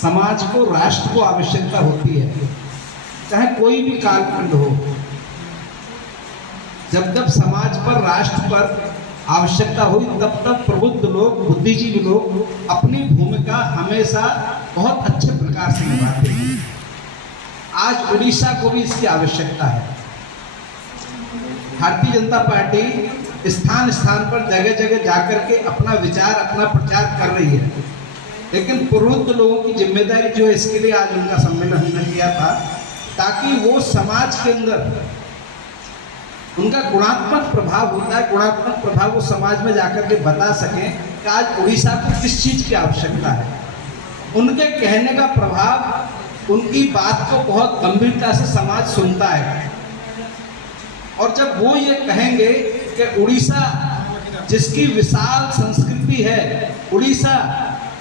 समाज को, राष्ट्र को आवश्यकता होती है, चाहे कोई भी कालखंड हो। जब जब समाज पर, राष्ट्र पर आवश्यकता हुई, तब तब प्रबुद्ध लोग, बुद्धिजीवी लोग अपनी भूमिका हमेशा बहुत अच्छे प्रकार से निभाते हैं। आज उड़ीसा को भी इसकी आवश्यकता है। भारतीय जनता पार्टी स्थान स्थान पर, जगह जगह जाकर के अपना विचार, अपना प्रचार कर रही है, लेकिन प्रबुद्ध लोगों की जिम्मेदारी जो है, इसके लिए आज उनका सम्मेलन हमने किया था, ताकि वो समाज के अंदर उनका गुणात्मक प्रभाव होता है, गुणात्मक प्रभाव वो समाज में जाकर के बता सकें कि आज उड़ीसा को किस चीज़ की आवश्यकता है। उनके कहने का प्रभाव, उनकी बात को बहुत गंभीरता से समाज सुनता है। और जब वो ये कहेंगे कि उड़ीसा जिसकी विशाल संस्कृति है, उड़ीसा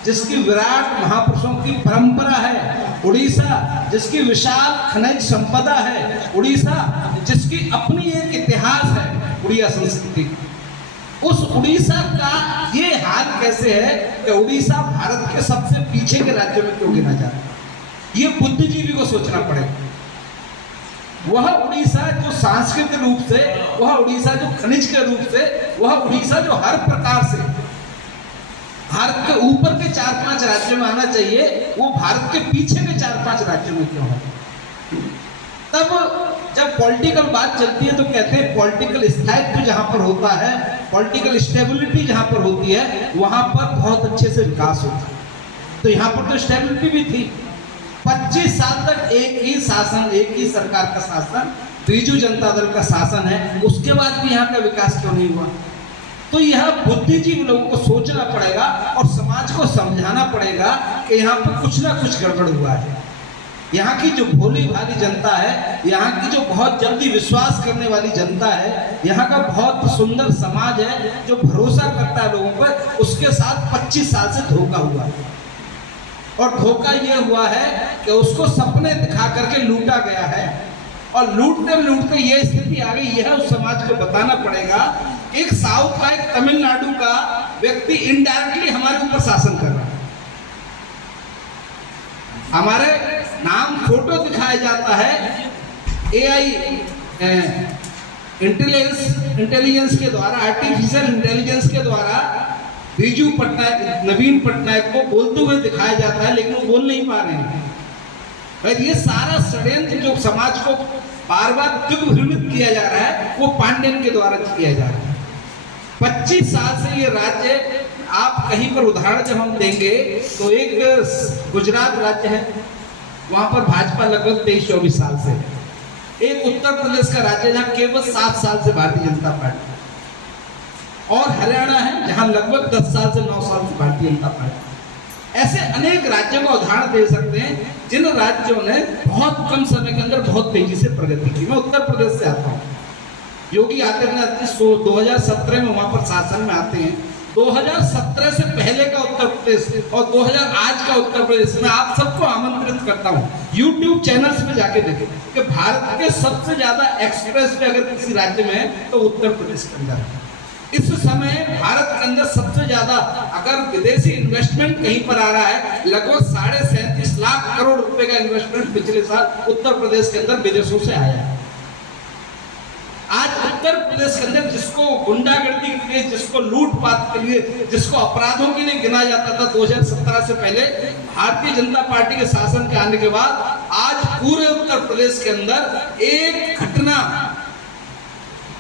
जिसकी विराट महापुरुषों की परंपरा है, उड़ीसा जिसकी विशाल खनिज संपदा है, उड़ीसा जिसकी अपनी एक इतिहास है, उड़िया संस्कृति, उस उड़ीसा का ये हाल कैसे है कि उड़ीसा भारत के सबसे पीछे के राज्यों में क्यों गिना जाता है? ये बुद्धिजीवी को सोचना पड़ेगा। वह उड़ीसा जो सांस्कृतिक रूप से, वह उड़ीसा जो खनिज के रूप से, वह उड़ीसा जो हर प्रकार से भारत के ऊपर के 4-5 राज्यों में आना चाहिए, वो भारत के पीछे के 4-5 राज्यों में क्यों है? तब जब पॉलिटिकल बात चलती है तो कहते हैं पॉलिटिकल स्थायित्व जहां पर होता है, पॉलिटिकल स्टेबिलिटी जहां पर होती है, वहां पर बहुत अच्छे से विकास होता है। तो यहाँ पर तो स्टेबिलिटी भी थी। 25 साल तक एक ही शासन, एक ही सरकार का शासन, बीजू जनता दल का शासन है, उसके बाद भी यहाँ का विकास क्यों नहीं हुआ? तो यह बुद्धिजीवी लोगों को सोचना पड़ेगा और समाज को समझाना पड़ेगा कि यहाँ पर कुछ ना कुछ गड़बड़ हुआ है। यहाँ की जो भोली भाली जनता है, यहाँ की जो बहुत जल्दी विश्वास करने वाली जनता है, यहाँ का बहुत सुंदर समाज है जो भरोसा करता है लोगों पर, उसके साथ 25 साल से धोखा हुआ है। और धोखा ये हुआ है कि उसको सपने दिखा करके लूटा गया है, और लूटते लूटते ये स्थिति आ गई। यह उस समाज को बताना पड़ेगा, एक साउथ का, एक तमिलनाडु का व्यक्ति इनडायरेक्टली हमारे ऊपर शासन कर रहा है। हमारे नाम फोटो दिखाया जाता है एआई इंटेलिजेंस के द्वारा, आर्टिफिशियल इंटेलिजेंस के द्वारा बीजू पटनायक, नवीन पटनायक को बोलते हुए दिखाया जाता है, लेकिन वो बोल नहीं पा रहे हैं। और ये सारा षड्यंत्र जो समाज को बार बार दिग्भ्रमित किया जा रहा है, वो पांड्यन के द्वारा किया जा रहा है। 25 साल से ये राज्य, आप कहीं पर उदाहरण जब हम देंगे तो एक गुजरात राज्य है, वहां पर भाजपा लगभग 23-24 साल से है। एक उत्तर प्रदेश का राज्य जहाँ केवल 7 साल से भारतीय जनता पार्टी, और हरियाणा है जहां लगभग 10 साल से 9 साल से भारतीय जनता पार्टी। ऐसे अनेक राज्यों का उदाहरण दे सकते हैं जिन राज्यों ने बहुत कम समय के अंदर बहुत तेजी से प्रगति की। मैं उत्तर प्रदेश से आता हूँ। योगी आदित्यनाथ जी 2017 में वहां पर शासन में आते हैं। 2017 से पहले का उत्तर प्रदेश और 2000 आज का उत्तर प्रदेश, मैं आप सबको आमंत्रित करता हूँ YouTube चैनल्स पे जाके देखें कि भारत के सबसे ज्यादा एक्सप्रेस वे अगर किसी राज्य में है तो उत्तर प्रदेश के अंदर है। इस समय भारत के अंदर सबसे ज्यादा अगर विदेशी इन्वेस्टमेंट कहीं पर आ रहा है, लगभग 37.5 लाख करोड़ रुपए का इन्वेस्टमेंट पिछले साल उत्तर प्रदेश के अंदर विदेशों से आया है। आज उत्तर प्रदेश के अंदर जिसको गुंडागर्दी के लिए, जिसको लूटपाट के लिए, जिसको अपराधों के लिए गिना जाता था 2017 से पहले, भारतीय जनता पार्टी के शासन के आने के बाद आज पूरे उत्तर प्रदेश के अंदर एक घटना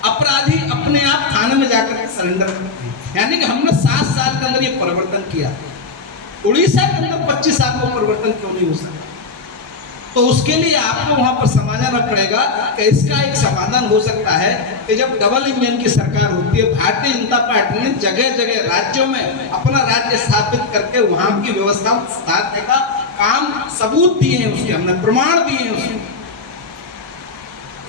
अपराधी अपने आप थाने में जाकर के सरेंडर करते हैं। यानी कि हमने 7 साल के अंदर ये परिवर्तन किया। उड़ीसा के अंदर 25 साल में परिवर्तन क्यों नहीं हो सकता? तो उसके लिए आपको वहां पर समझाना पड़ेगा कि इसका एक समाधान हो सकता है कि जब डबल इंजन की सरकार होती है, भारतीय जनता पार्टी ने जगह जगह राज्यों में अपना राज्य स्थापित करके वहां की व्यवस्था सुधारने का काम, सबूत दिए हैं उसके, हमने प्रमाण दिए हैं उसके।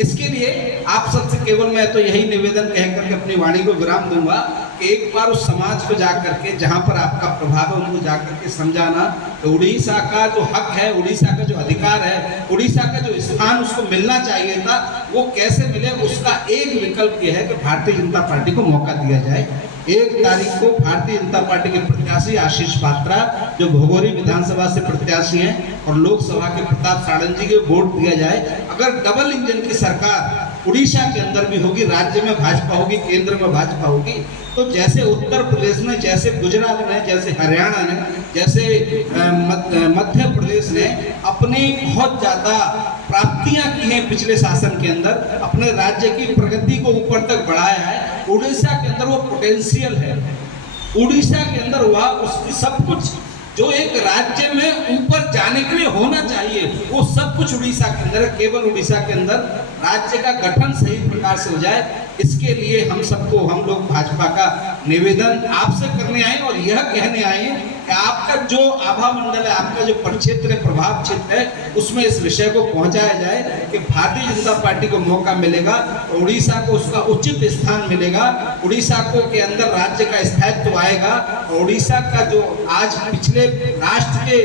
इसके लिए आप सबसे केवल मैं तो यही निवेदन कह करके अपनी वाणी को विराम दूंगा कि एक बार उस समाज को जाकर के, जहां पर आपका प्रभाव है, उनको जाकर के समझाना तो उड़ीसा का जो हक है, उड़ीसा का जो अधिकार है, उड़ीसा का जो स्थान उसको मिलना चाहिए था, वो कैसे मिले, उसका एक विकल्प यह है कि भारतीय जनता पार्टी को मौका दिया जाए। 1 तारीख को भारतीय जनता पार्टी के प्रत्याशी आशीष पात्रा जो भोगोरी विधानसभा से प्रत्याशी हैं और लोकसभा के प्रताप सारंग जी के वोट दिया जाए। अगर डबल इंजन की सरकार उड़ीसा के अंदर भी होगी, राज्य में भाजपा होगी, केंद्र में भाजपा होगी, तो जैसे उत्तर प्रदेश ने, जैसे गुजरात ने, जैसे हरियाणा ने, जैसे मध्य प्रदेश ने अपनी बहुत ज्यादा प्राप्तियां की हैं पिछले शासन के अंदर, अपने राज्य की प्रगति को ऊपर तक बढ़ाया है। उड़ीसा के अंदर वो पोटेंशियल है, उड़ीसा के अंदर वह उसकी सब कुछ जो एक राज्य में ऊपर जाने के लिए होना चाहिए वो सब कुछ उड़ीसा के अंदर है। केवल उड़ीसा के अंदर राज्य का गठन सही प्रकार से हो जाए, इसके लिए हम सबको, हम लोग भाजपा का निवेदन आपसे करने आए और यह कहने आए कि आपका जो आभा मंडल है, आपका जो परिक्षेत्र है, प्रभाव क्षेत्र है, उसमें इस विषय को पहुंचाया जाए कि भारतीय जनता पार्टी को मौका मिलेगा तो उड़ीसा को उसका उचित स्थान मिलेगा, उड़ीसा को के अंदर राज्य का स्थायित्व आएगा। और उड़ीसा का जो आज पिछले राष्ट्र के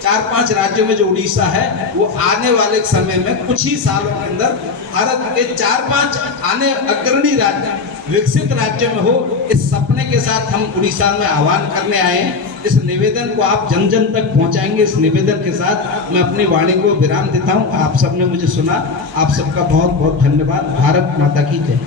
4-5 राज्यों में जो उड़ीसा है वो आने वाले समय में कुछ ही सालों के अंदर भारत के 4-5 आने अग्रणी राज्य, विकसित राज्य में हो, इस सपने के साथ हम उड़ीसा में आह्वान करने आए हैं। इस निवेदन को आप जन जन तक पहुंचाएंगे। इस निवेदन के साथ मैं अपनी वाणी को विराम देता हूं। आप सबने मुझे सुना, आप सबका बहुत बहुत धन्यवाद। भारत माता की जय।